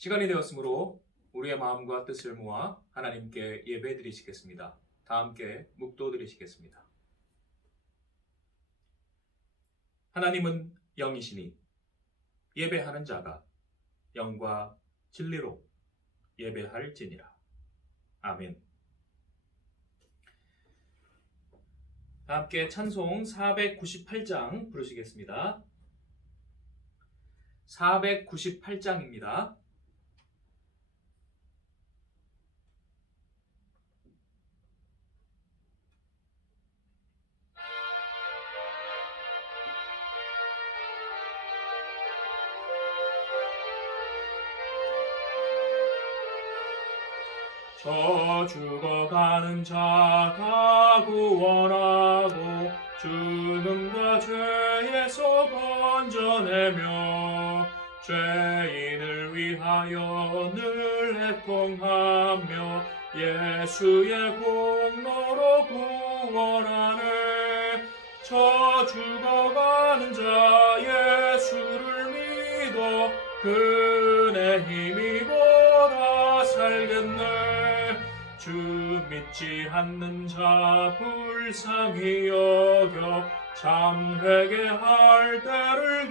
시간이 되었으므로 우리의 마음과 뜻을 모아 하나님께 예배 드리시겠습니다. 다 함께 묵도 드리시겠습니다. 하나님은 영이시니 예배하는 자가 영과 진리로 예배할지니라. 아멘. 다 함께 찬송 498장 부르시겠습니다. 498장입니다. 저 죽어가는 자가 구원하고 죽음과 죄에서 건져내며 죄인을 위하여 늘 애통하며 예수의 공로로 구원하네. 저 죽어가는 자 예수를 믿어 그의 힘입어라 살겠네. 주 믿지 않는 자 불쌍히 여겨 참 회개할 때를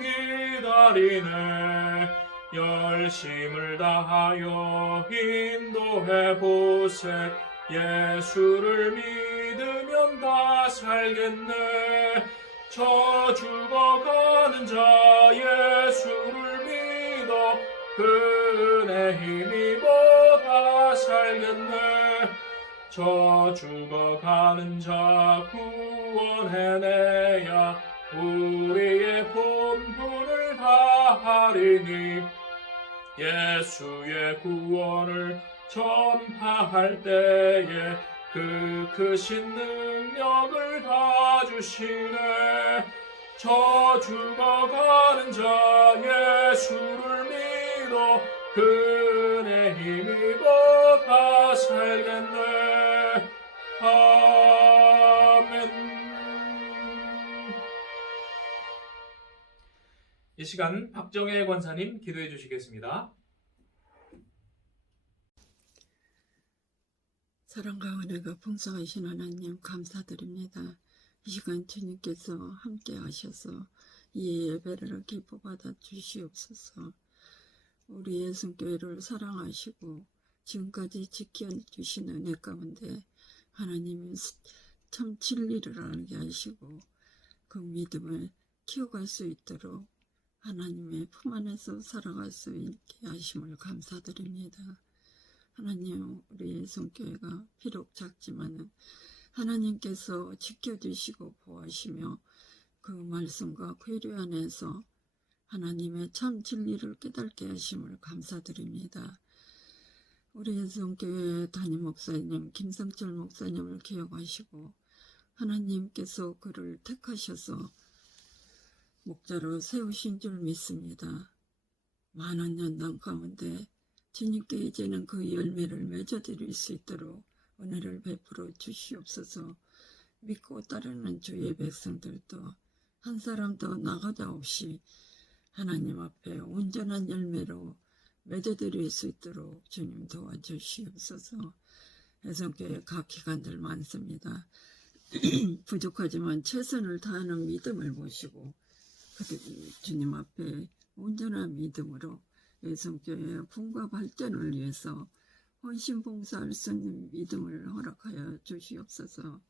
기다리네. 열심을 다하여 인도해보세. 예수를 믿으면 다 살겠네. 저 죽어가는 자 예수를 믿어 그의 힘입어 다 살겠네. 저 죽어가는 자 구원해내야 우리의 본분을 다하리니. 예수의 구원을 전파할 때에 그 크신 능력을 다 주시네. 저 죽어가는 자 예수를 믿어 그의 힘입어 다 살겠네. 아멘. 이 시간 박정혜 권사님 기도해 주시겠습니다. 사랑과 은혜가 풍성하신 하나님 감사드립니다. 이 시간 주님께서 함께 하셔서 이 예배를 기뻐 받아 주시옵소서. 우리 예수교회를 사랑하시고 지금까지 지켜주신 은혜 가운데 하나님이 참 진리를 알게 하시고 그 믿음을 키워갈 수 있도록 하나님의 품 안에서 살아갈 수 있게 하심을 감사드립니다. 하나님, 우리 예수교회가 비록 작지만 하나님께서 지켜주시고 보호하시며 그 말씀과 괴뢰 안에서 하나님의 참 진리를 깨닫게 하심을 감사드립니다. 우리 예수교회 담임 목사님 김성철 목사님을 기억하시고 하나님께서 그를 택하셔서 목자로 세우신 줄 믿습니다. 많은 연단 가운데 주님께 이제는 그 열매를 맺어드릴 수 있도록 은혜를 베풀어 주시옵소서. 믿고 따르는 주의 백성들도 한 사람도 나가다 없이 하나님 앞에 온전한 열매로 맺어드릴 수 있도록 주님 도와주시옵소서. 예수교회 각 기관들 많습니다. 부족하지만 최선을 다하는 믿음을 모시고 주님 앞에 온전한 믿음으로 예수교회의 풍과 발전을 위해서 헌신 봉사할 수 있는 믿음을 허락하여 주시옵소서.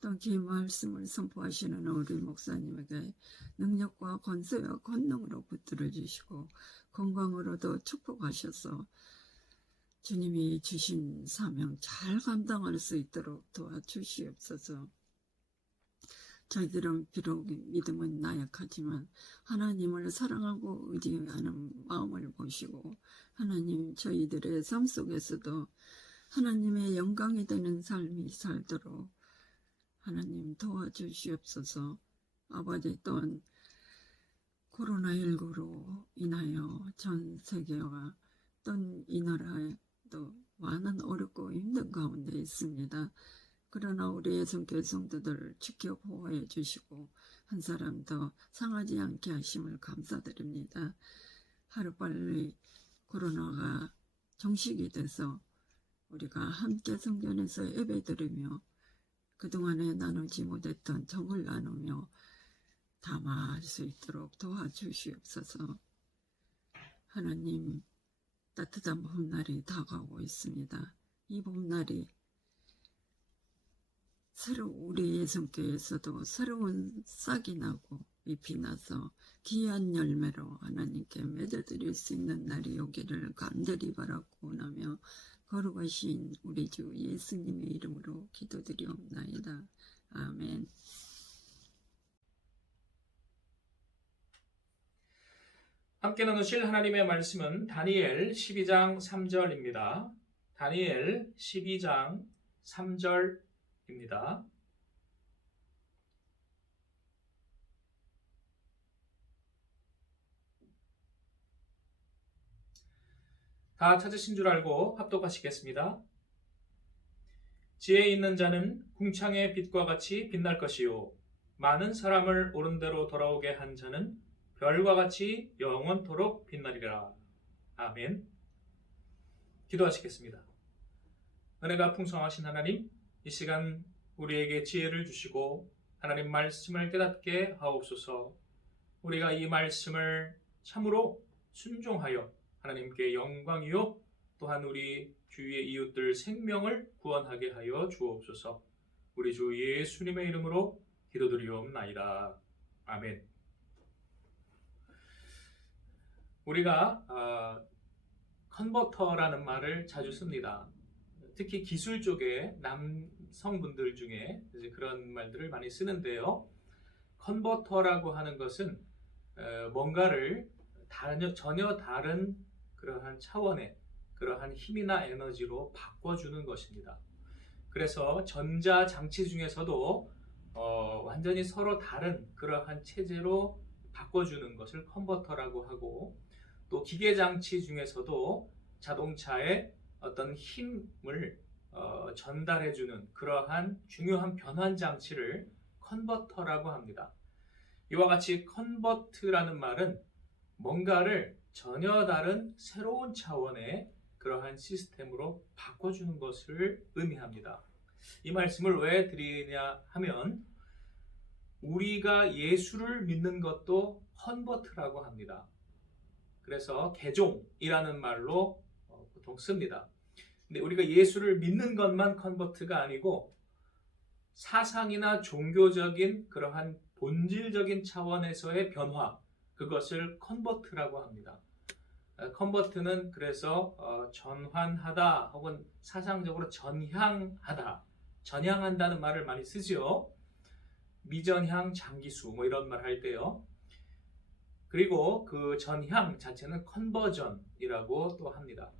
또 기 말씀을 선포하시는 우리 목사님에게 능력과 권세와 권능으로 붙들어 주시고 건강으로도 축복하셔서 주님이 주신 사명 잘 감당할 수 있도록 도와주시옵소서. 저희들은 비록 믿음은 나약하지만 하나님을 사랑하고 의지하는 마음을 보시고 하나님 저희들의 삶 속에서도 하나님의 영광이 되는 삶이 살도록 하나님 도와주시옵소서. 아버지, 또한 코로나19로 인하여 전 세계와 또 이 나라에도 많은 어렵고 힘든 가운데 있습니다. 그러나 우리 예수교회 성도들을 지켜 보호해 주시고 한 사람 더 상하지 않게 하심을 감사드립니다. 하루빨리 코로나가 종식이 돼서 우리가 함께 성전에서 예배드리며 그동안에 나누지 못했던 정을 나누며 담아할 수 있도록 도와주시옵소서. 하나님, 따뜻한 봄날이 다가오고 있습니다. 이 봄날이 우리 예수께서도 새로운 싹이 나고 잎이 나서 귀한 열매로 하나님께 맺어드릴 수 있는 날이 오기를 간절히 바라고 나며 거룩하신 우리 주 예수님의 이름으로 기도드리옵나이다. 아멘. 함께 나누실 하나님의 말씀은 다니엘 12장 3절입니다. 다니엘 12장 3절입니다. 다 찾으신 줄 알고 합독하시겠습니다. 지혜 있는 자는 궁창의 빛과 같이 빛날 것이요 많은 사람을 옳은 대로 돌아오게 한 자는 별과 같이 영원토록 빛나리라. 아멘. 기도하시겠습니다. 은혜가 풍성하신 하나님, 이 시간 우리에게 지혜를 주시고 하나님 말씀을 깨닫게 하옵소서. 우리가 이 말씀을 참으로 순종하여 하나님께 영광이요 또한 우리 주위의 이웃들 생명을 구원하게 하여 주옵소서. 우리 주 예수님의 이름으로 기도드리옵나이다. 아멘. 우리가 컨버터라는 말을 자주 씁니다. 특히 기술 쪽에 남성분들 중에 이제 그런 말들을 많이 쓰는데요. 컨버터라고 하는 것은 뭔가를 전혀 다른 그러한 차원의 그러한 힘이나 에너지로 바꿔주는 것입니다. 그래서 전자장치 중에서도 완전히 서로 다른 그러한 체제로 바꿔주는 것을 컨버터라고 하고, 또 기계장치 중에서도 자동차에 어떤 힘을 전달해주는 그러한 중요한 변환장치를 컨버터라고 합니다. 이와 같이 컨버트라는 말은 뭔가를 전혀 다른 새로운 차원의 그러한 시스템으로 바꿔주는 것을 의미합니다. 이 말씀을 왜 드리냐 하면 우리가 예수를 믿는 것도 컨버트라고 합니다. 그래서 개종이라는 말로 보통 씁니다. 근데 우리가 예수를 믿는 것만 컨버트가 아니고 사상이나 종교적인 그러한 본질적인 차원에서의 변화, 그것을 컨버트라고 합니다. 컨버트는 그래서 전환하다 혹은 사상적으로 전향하다, 전향한다는 말을 많이 쓰죠. 미전향 장기수 뭐 이런 말 할 때요. 그리고 그 전향 자체는 컨버전이라고 또 합니다.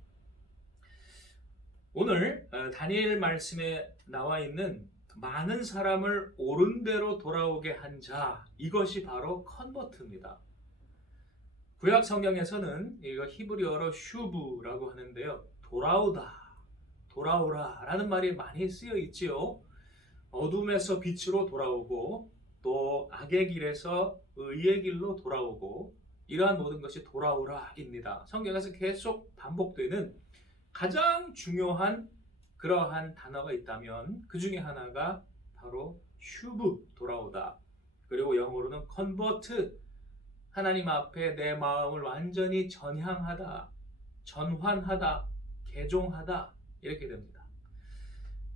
오늘 다니엘 말씀에 나와 있는 많은 사람을 옳은 대로 돌아오게 한 자, 이것이 바로 컨버트입니다. 구약 성경에서는 이거 히브리어로 슈브라고 하는데요. 돌아오다, 돌아오라 라는 말이 많이 쓰여 있지요. 어둠에서 빛으로 돌아오고 또 악의 길에서 의의 길로 돌아오고, 이러한 모든 것이 돌아오라입니다. 성경에서 계속 반복되는 가장 중요한 그러한 단어가 있다면 그 중에 하나가 바로 슈브, 돌아오다. 그리고 영어로는 컨버트, 하나님 앞에 내 마음을 완전히 전향하다, 전환하다, 개종하다, 이렇게 됩니다.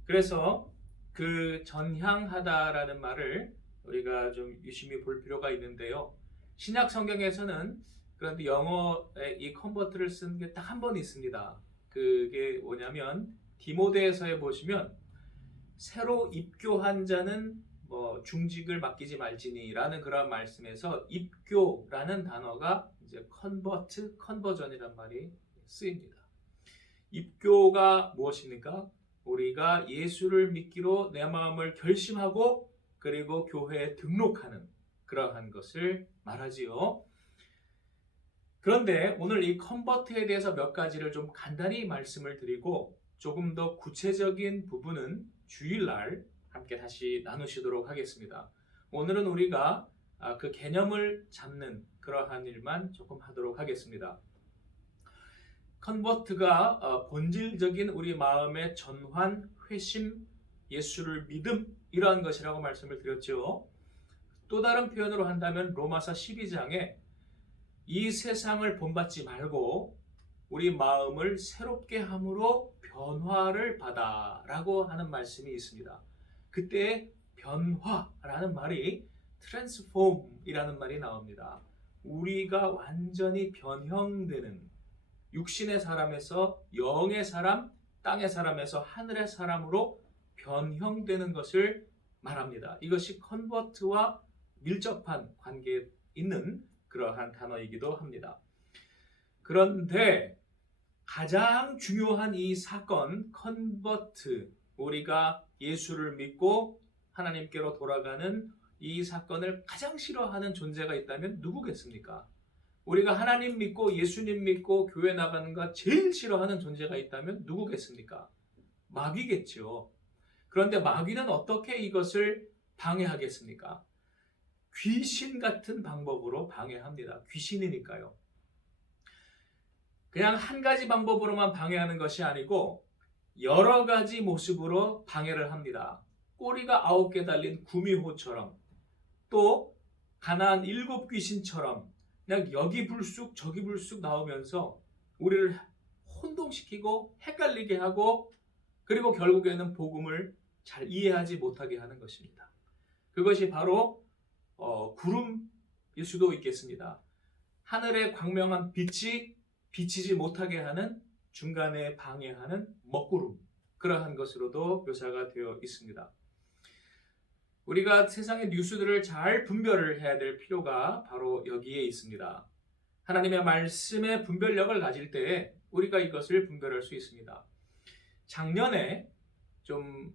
그래서 그 전향하다라는 말을 우리가 좀 유심히 볼 필요가 있는데요. 신약 성경에서는 그런데 영어에 이 컨버트를 쓴 게 딱 한 번 있습니다. 그게 뭐냐면 디모데에서에 보시면 새로 입교한 자는 중직을 맡기지 말지니라는 그런 말씀에서 입교라는 단어가 이제 컨버트, 컨버전이란 말이 쓰입니다. 입교가 무엇입니까? 우리가 예수를 믿기로 내 마음을 결심하고 그리고 교회에 등록하는 그러한 것을 말하지요. 그런데 오늘 이 컨버트에 대해서 몇 가지를 좀 간단히 말씀을 드리고 조금 더 구체적인 부분은 주일날 함께 다시 나누시도록 하겠습니다. 오늘은 우리가 그 개념을 잡는 그러한 일만 조금 하도록 하겠습니다. 컨버트가 본질적인 우리 마음의 전환, 회심, 예수를 믿음 이러한 것이라고 말씀을 드렸죠. 또 다른 표현으로 한다면 로마서 12장에 이 세상을 본받지 말고 우리 마음을 새롭게 함으로 변화를 받아라고 하는 말씀이 있습니다. 그때 변화라는 말이 transform이라는 말이 나옵니다. 우리가 완전히 변형되는 육신의 사람에서 영의 사람, 땅의 사람에서 하늘의 사람으로 변형되는 것을 말합니다. 이것이 컨버트와 밀접한 관계에 있는 그러한 단어이기도 합니다. 그런데 가장 중요한 이 사건, 컨버트, 우리가 예수를 믿고 하나님께로 돌아가는 이 사건을 가장 싫어하는 존재가 있다면 누구겠습니까? 우리가 하나님 믿고 예수님 믿고 교회 나가는 거 제일 싫어하는 존재가 있다면 누구겠습니까? 마귀겠죠. 그런데 마귀는 어떻게 이것을 방해하겠습니까? 귀신 같은 방법으로 방해합니다. 귀신이니까요. 그냥 한 가지 방법으로만 방해하는 것이 아니고 여러 가지 모습으로 방해를 합니다. 꼬리가 9개 달린 구미호처럼, 또 가나안 7 귀신처럼 그냥 여기 불쑥 저기 불쑥 나오면서 우리를 혼동시키고 헷갈리게 하고, 그리고 결국에는 복음을 잘 이해하지 못하게 하는 것입니다. 그것이 바로 구름일 수도 있겠습니다. 하늘의 광명한 빛이 비치지 못하게 하는, 중간에 방해하는 먹구름, 그러한 것으로도 묘사가 되어 있습니다. 우리가 세상의 뉴스들을 잘 분별을 해야 될 필요가 바로 여기에 있습니다. 하나님의 말씀의 분별력을 가질 때에 우리가 이것을 분별할 수 있습니다. 작년에 좀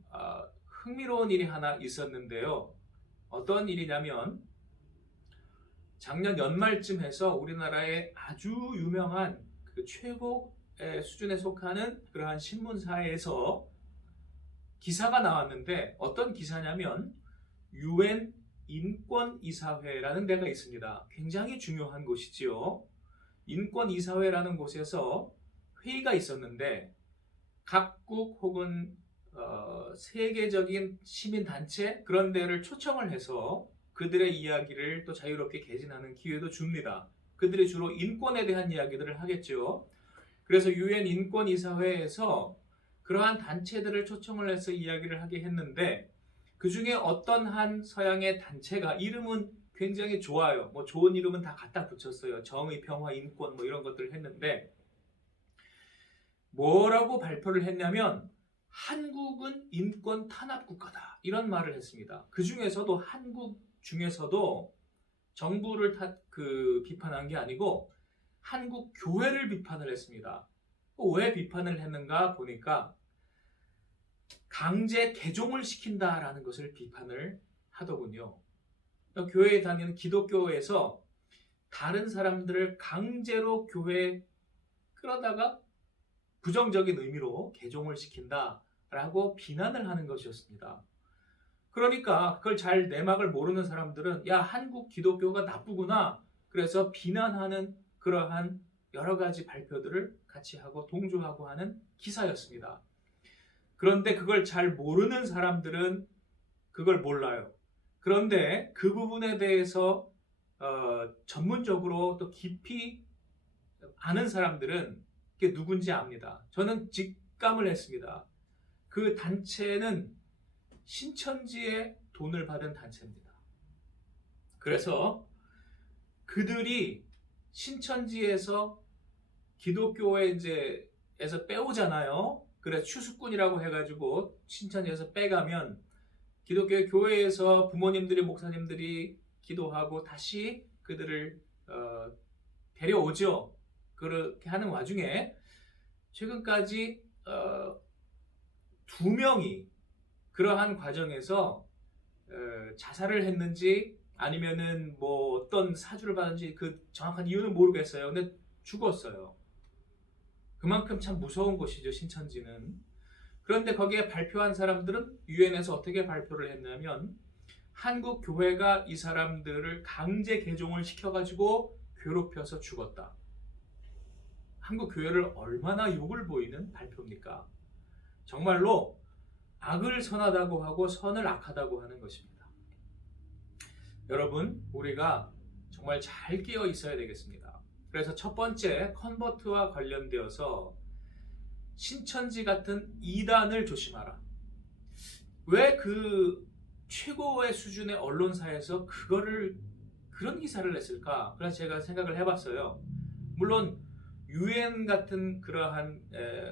흥미로운 일이 하나 있었는데요. 어떤 일이냐면 작년 연말쯤 해서 우리나라의 아주 유명한 그 최고의 수준에 속하는 그러한 신문사에서 기사가 나왔는데, 어떤 기사냐면 UN 인권이사회라는 데가 있습니다. 굉장히 중요한 곳이지요. 인권이사회라는 곳에서 회의가 있었는데 각국 혹은 세계적인 시민단체 그런 데를 초청을 해서 그들의 이야기를 또 자유롭게 개진하는 기회도 줍니다. 그들이 주로 인권에 대한 이야기들을 하겠죠. 그래서 UN 인권이사회에서 그러한 단체들을 초청을 해서 이야기를 하게 했는데, 그 중에 어떤 한 서양의 단체가 이름은 굉장히 좋아요. 뭐 좋은 이름은 다 갖다 붙였어요. 정의, 평화, 인권 뭐 이런 것들을 했는데, 뭐라고 발표를 했냐면 한국은 인권 탄압 국가다 이런 말을 했습니다. 그 중에서도 한국 중에서도 정부를 비판한 게 아니고 한국 교회를 비판을 했습니다. 왜 비판을 했는가 보니까 강제 개종을 시킨다라는 것을 비판을 하더군요. 교회에 다니는 기독교에서 다른 사람들을 강제로 교회에 끌어다가 부정적인 의미로 개종을 시킨다라고 비난을 하는 것이었습니다. 그러니까 그걸 잘 내막을 모르는 사람들은 야, 한국 기독교가 나쁘구나, 그래서 비난하는 그러한 여러 가지 발표들을 같이 하고 동조하고 하는 기사였습니다. 그런데 그걸 잘 모르는 사람들은 그걸 몰라요. 그런데 그 부분에 대해서 전문적으로 또 깊이 아는 사람들은 그게 누군지 압니다. 저는 직감을 했습니다. 그 단체는 신천지의 돈을 받은 단체입니다. 그래서 그들이 신천지에서 기독교에서 빼오잖아요. 그래서 추수꾼이라고 해가지고 신천지에서 빼가면 기독교 교회에서 부모님들이, 목사님들이 기도하고 다시 그들을 데려오죠. 그렇게 하는 와중에 최근까지 2명이 그러한 과정에서 자살을 했는지 아니면은 뭐 어떤 사주를 받은지 그 정확한 이유는 모르겠어요. 근데 죽었어요. 그만큼 참 무서운 곳이죠, 신천지는. 그런데 거기에 발표한 사람들은 유엔에서 어떻게 발표를 했냐면 한국 교회가 이 사람들을 강제 개종을 시켜가지고 괴롭혀서 죽었다. 한국 교회를 얼마나 욕을 보이는 발표입니까? 정말로 악을 선하다고 하고 선을 악하다고 하는 것입니다. 여러분, 우리가 정말 잘 깨어 있어야 되겠습니다. 그래서 첫 번째, 컨버트와 관련되어서 신천지 같은 이단을 조심하라. 왜 그 최고의 수준의 언론사에서 그런 기사를 냈을까? 그래서 제가 생각을 해봤어요. 물론 UN 같은 그러한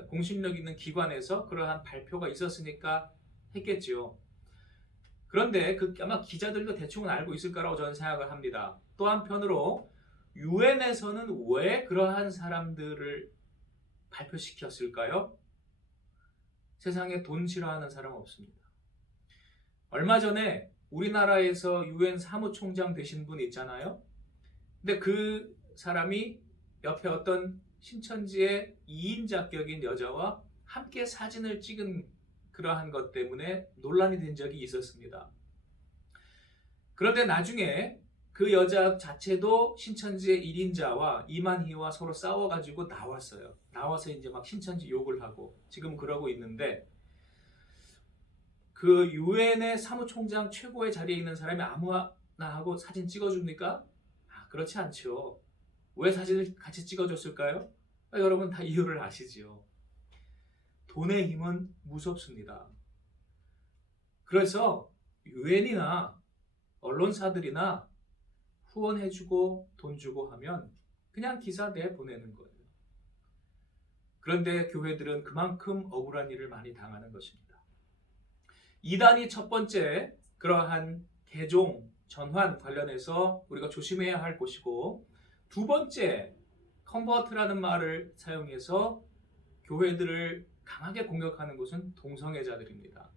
공신력 있는 기관에서 그러한 발표가 있었으니까 했겠지요. 그런데 아마 기자들도 대충은 알고 있을 거라고 저는 생각을 합니다. 또 한편으로 UN에서는 왜 그러한 사람들을 발표시켰을까요? 세상에 돈 싫어하는 사람 없습니다. 얼마 전에 우리나라에서 UN 사무총장 되신 분 있잖아요. 근데 그 사람이 옆에 어떤 신천지의 2인 자격인 여자와 함께 사진을 찍은 그러한 것 때문에 논란이 된 적이 있었습니다. 그런데 나중에 그 여자 자체도 신천지의 1인자와 이만희와 서로 싸워가지고 나왔어요. 나와서 이제 막 신천지 욕을 하고 지금 그러고 있는데, 그 유엔의 사무총장 최고의 자리에 있는 사람이 아무나 하고 사진 찍어줍니까? 그렇지 않죠. 왜 사진을 같이 찍어줬을까요? 여러분 다 이유를 아시지요. 돈의 힘은 무섭습니다. 그래서 유엔이나 언론사들이나 후원해주고 돈 주고 하면 그냥 기사 내보내는 거예요. 그런데 교회들은 그만큼 억울한 일을 많이 당하는 것입니다. 이단이 첫 번째 그러한 개종, 전환 관련해서 우리가 조심해야 할 것이고, 두 번째 컨버트라는 말을 사용해서 교회들을 강하게 공격하는 것은 동성애자들입니다.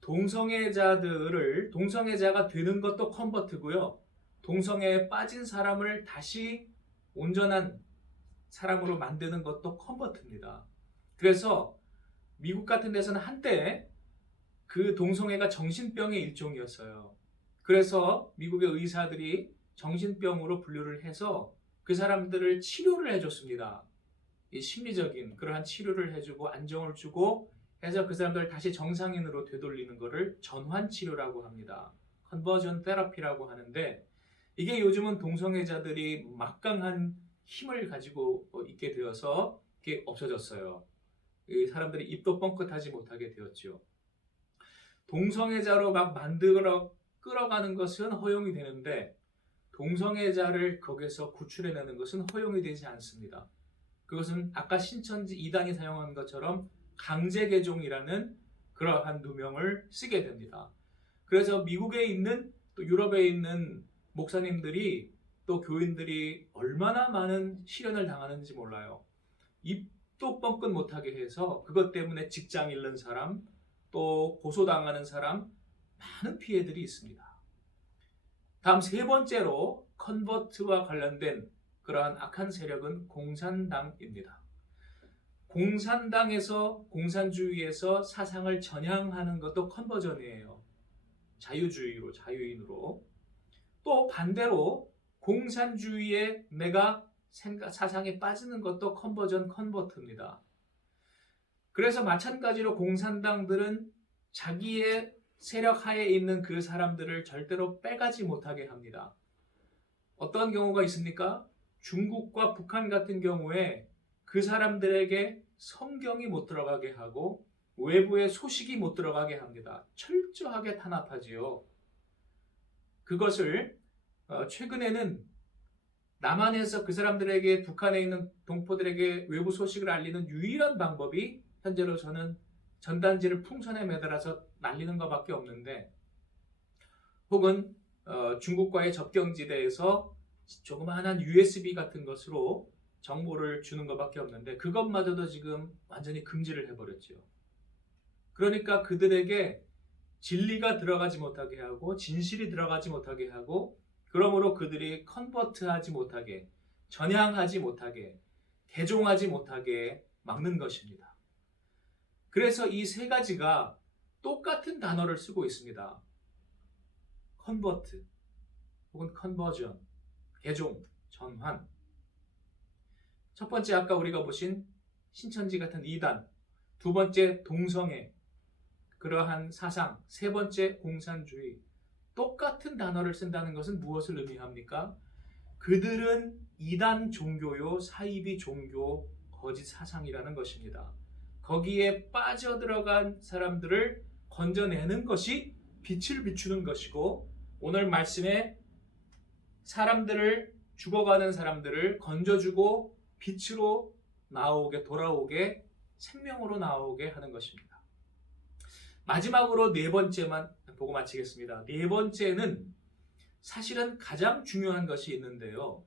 동성애자가 되는 것도 컨버트고요. 동성애에 빠진 사람을 다시 온전한 사람으로 만드는 것도 컨버트입니다. 그래서 미국 같은 데서는 한때 그 동성애가 정신병의 일종이었어요. 그래서 미국의 의사들이 정신병으로 분류를 해서 그 사람들을 치료를 해줬습니다. 이 심리적인 그러한 치료를 해주고 안정을 주고 해서 그 사람들을 다시 정상인으로 되돌리는 것을 전환치료라고 합니다. 컨버전 테라피라고 하는데, 이게 요즘은 동성애자들이 막강한 힘을 가지고 있게 되어서 이게 없어졌어요. 이 사람들이 입도 뻥끗하지 못하게 되었죠. 동성애자로 막 만들어 끌어가는 것은 허용이 되는데, 동성애자를 거기서 구출해내는 것은 허용이 되지 않습니다. 그것은 아까 신천지 이단이 사용한 것처럼 강제개종이라는 그러한 누명을 쓰게 됩니다. 그래서 미국에 있는 또 유럽에 있는 목사님들이 또 교인들이 얼마나 많은 시련을 당하는지 몰라요. 입도 뻥끗 못하게 해서 그것 때문에 직장 잃는 사람, 또 고소당하는 사람, 많은 피해들이 있습니다. 다음 세 번째로 컨버트와 관련된 그러한 악한 세력은 공산당입니다. 공산주의에서 사상을 전향하는 것도 컨버전이에요. 자유주의로, 자유인으로. 또 반대로 공산주의에 내가 사상에 빠지는 것도 컨버트입니다. 그래서 마찬가지로 공산당들은 자기의 세력 하에 있는 그 사람들을 절대로 빼가지 못하게 합니다. 어떤 경우가 있습니까? 중국과 북한 같은 경우에 그 사람들에게 성경이 못 들어가게 하고 외부의 소식이 못 들어가게 합니다. 철저하게 탄압하지요. 그것을 최근에는 남한에서 그 사람들에게, 북한에 있는 동포들에게 외부 소식을 알리는 유일한 방법이 현재로 저는 전단지를 풍선에 매달아서 날리는 것밖에 없는데, 혹은 중국과의 접경지대에서 조그마한 USB 같은 것으로 정보를 주는 것밖에 없는데, 그것마저도 지금 완전히 금지를 해버렸죠. 그러니까 그들에게 진리가 들어가지 못하게 하고 진실이 들어가지 못하게 하고, 그러므로 그들이 컨버트하지 못하게, 전향하지 못하게, 개종하지 못하게 막는 것입니다. 그래서 이 세 가지가 똑같은 단어를 쓰고 있습니다. 컨버트 혹은 컨버전, 개종, 전환. 첫 번째 아까 우리가 보신 신천지 같은 이단, 두 번째 동성애, 그러한 사상, 세 번째 공산주의. 똑같은 단어를 쓴다는 것은 무엇을 의미합니까? 그들은 이단 종교요, 사이비 종교, 거짓 사상이라는 것입니다. 거기에 빠져들어간 사람들을 건져내는 것이 빛을 비추는 것이고, 오늘 말씀에 사람들을, 죽어가는 사람들을 건져주고 빛으로 나오게, 돌아오게, 생명으로 나오게 하는 것입니다. 마지막으로 네 번째만 보고 마치겠습니다. 네 번째는 사실은 가장 중요한 것이 있는데요.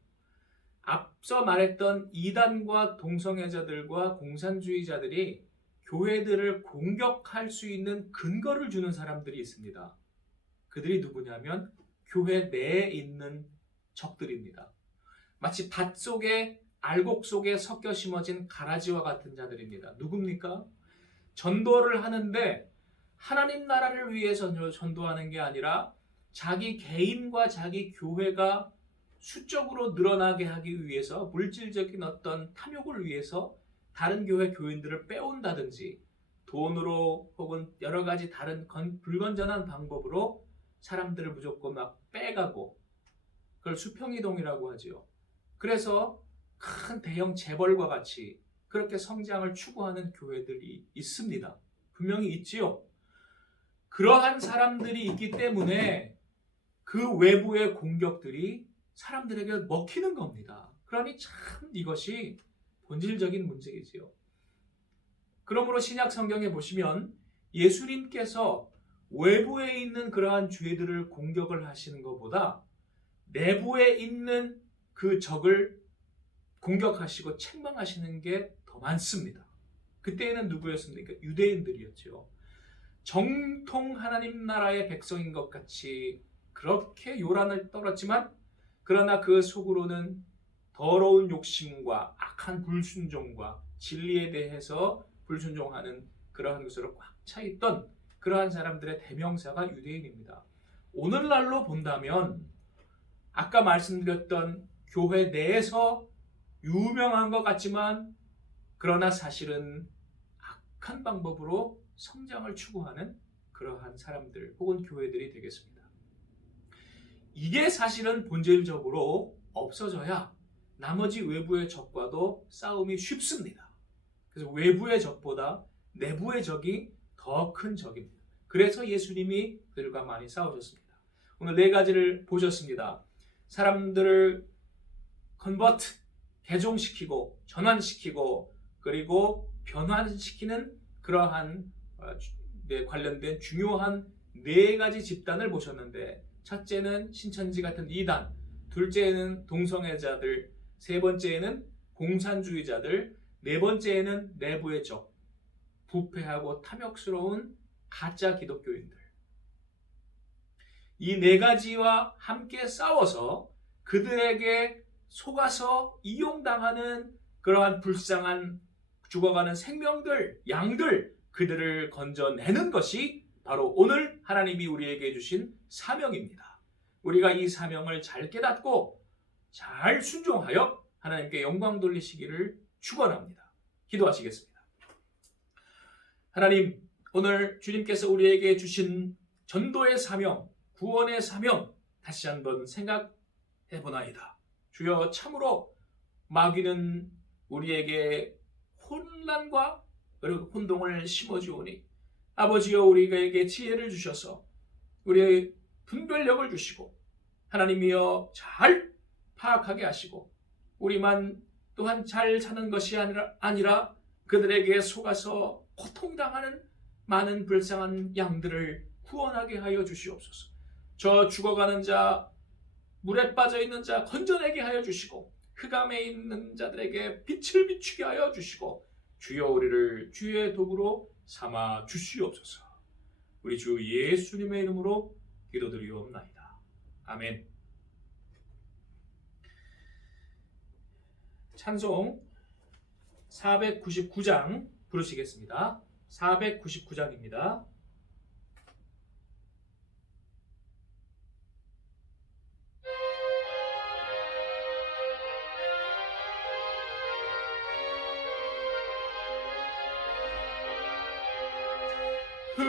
앞서 말했던 이단과 동성애자들과 공산주의자들이 교회들을 공격할 수 있는 근거를 주는 사람들이 있습니다. 그들이 누구냐면 교회 내에 있는 적들입니다. 마치 밭 속에 알곡 속에 섞여 심어진 가라지와 같은 자들입니다. 누굽니까? 전도를 하는데 하나님 나라를 위해서 전도하는 게 아니라 자기 개인과 자기 교회가 수적으로 늘어나게 하기 위해서, 물질적인 어떤 탐욕을 위해서 다른 교회 교인들을 빼온다든지 돈으로 혹은 여러 가지 다른 불건전한 방법으로 사람들을 무조건 막 빼가고, 그걸 수평이동이라고 하지요. 그래서 큰 대형 재벌과 같이 그렇게 성장을 추구하는 교회들이 있습니다. 분명히 있지요. 그러한 사람들이 있기 때문에 그 외부의 공격들이 사람들에게 먹히는 겁니다. 그러니 참 이것이 본질적인 문제이지요. 그러므로 신약 성경에 보시면 예수님께서 외부에 있는 그러한 죄들을 공격을 하시는 것보다 내부에 있는 그 적을 공격하시고 책망하시는 게 더 많습니다. 그때에는 누구였습니까? 유대인들이었죠. 정통 하나님 나라의 백성인 것 같이 그렇게 요란을 떨었지만, 그러나 그 속으로는 더러운 욕심과 악한 불순종과 진리에 대해서 불순종하는 그러한 것으로 꽉 차 있던 그러한 사람들의 대명사가 유대인입니다. 오늘날로 본다면 아까 말씀드렸던 교회 내에서 유명한 것 같지만 그러나 사실은 악한 방법으로 성장을 추구하는 그러한 사람들 혹은 교회들이 되겠습니다. 이게 사실은 본질적으로 없어져야 나머지 외부의 적과도 싸움이 쉽습니다. 그래서 외부의 적보다 내부의 적이 더 큰 적입니다. 그래서 예수님이 그들과 많이 싸우셨습니다. 오늘 네 가지를 보셨습니다. 사람들을 컨버트, 개종시키고 전환시키고 그리고 변환시키는 그러한 관련된 중요한 네 가지 집단을 보셨는데, 첫째는 신천지 같은 이단, 둘째는 동성애자들, 세 번째는 공산주의자들, 네 번째는 내부의 적, 부패하고 탐욕스러운 가짜 기독교인들. 이 네 가지와 함께 싸워서 그들에게 속아서 이용당하는 그러한 불쌍한 죽어가는 생명들, 양들, 그들을 건져내는 것이 바로 오늘 하나님이 우리에게 주신 사명입니다. 우리가 이 사명을 잘 깨닫고 잘 순종하여 하나님께 영광 돌리시기를 축원합니다. 기도하시겠습니다. 하나님, 오늘 주님께서 우리에게 주신 전도의 사명, 구원의 사명 다시 한번 생각해 보나이다. 주여, 참으로 마귀는 우리에게 혼란과 그리고 혼동을 심어주오니 아버지여, 우리에게 지혜를 주셔서 우리의 분별력을 주시고 하나님이여 잘 파악하게 하시고 우리만 또한 잘 사는 것이 아니라 그들에게 속아서 고통당하는 많은 불쌍한 양들을 구원하게 하여 주시옵소서. 저 죽어가는 자, 물에 빠져있는 자 건져내게 하여 주시고 흑암에 있는 자들에게 빛을 비추게 하여 주시고 주여, 우리를 주의 도구로 삼아 주시옵소서. 우리 주 예수님의 이름으로 기도드리옵나이다. 아멘. 찬송 499장 부르시겠습니다. 499장입니다.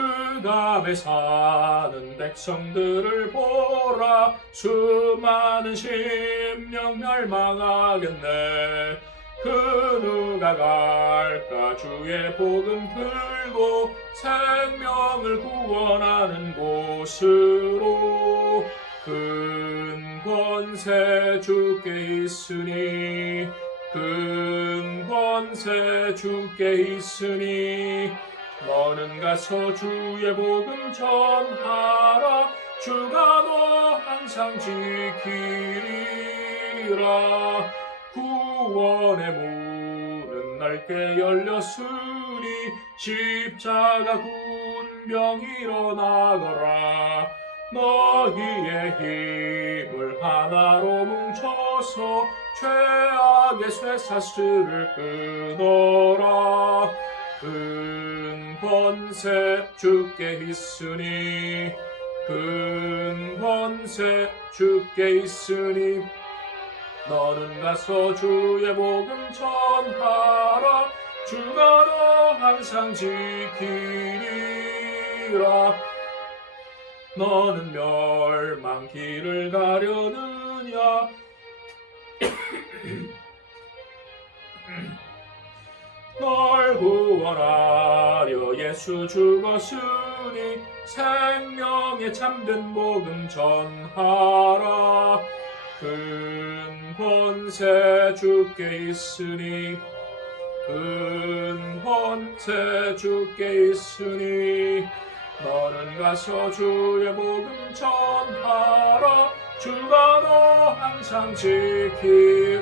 그 담에 사는 백성들을 보라. 수많은 심령 멸망하겠네. 그 누가 갈까 주의 복음 들고 생명을 구원하는 곳으로. 큰 권세 주께 있으니 큰 권세 주께 있으니 너는 가서 주의 복음 전하라. 주가 너 항상 지키리라. 구원의 문은 넓게 열렸으니 십자가 군병 일어나거라. 너희의 힘을 하나로 뭉쳐서 죄악의 쇠사슬을 끊어라. 큰 권세 주께 있으니 큰 권세 주께 있으니 너는 가서 주의 복음 전하라. 주가 너 항상 지키리라. 너는 멸망길을 가려느냐. 널 구원하려 예수 죽었으니 생명의 참된 복음 전하라. 큰 권세 주께 있으니 큰 권세 주께 있으니 너는 가서 주의 복음 전하라. 주가 너 항상 지키리라.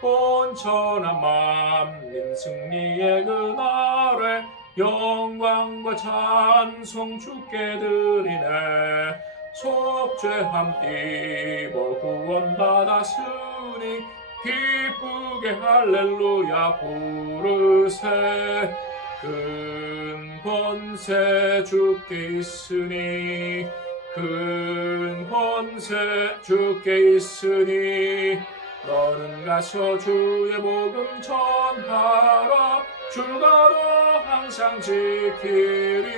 온천한 만민 승리의 그날에 영광과 찬송 주께 드리네. 속죄함 띠고 구원받았으니 기쁘게 할렐루야 부르세. 큰 권세 주께 있으니 큰 권세 주께 있으니 너는 가서 주의 복음 전하라. 주가 너 항상 지키리라.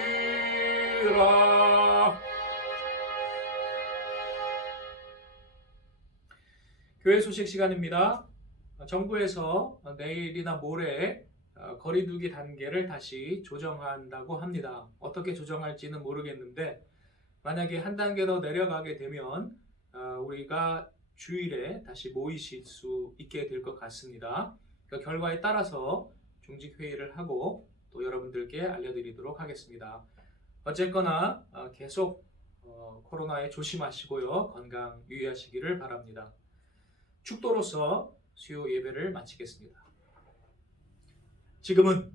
교회 소식 시간입니다. 정부에서 내일이나 모레 거리두기 단계를 다시 조정한다고 합니다. 어떻게 조정할지는 모르겠는데 만약에 한 단계 더 내려가게 되면 우리가 주일에 다시 모이실 수 있게 될 것 같습니다. 그 결과에 따라서 중직회의를 하고 또 여러분들께 알려드리도록 하겠습니다. 어쨌거나 계속 코로나에 조심하시고요. 건강 유의하시기를 바랍니다. 축도로서 수요 예배를 마치겠습니다. 지금은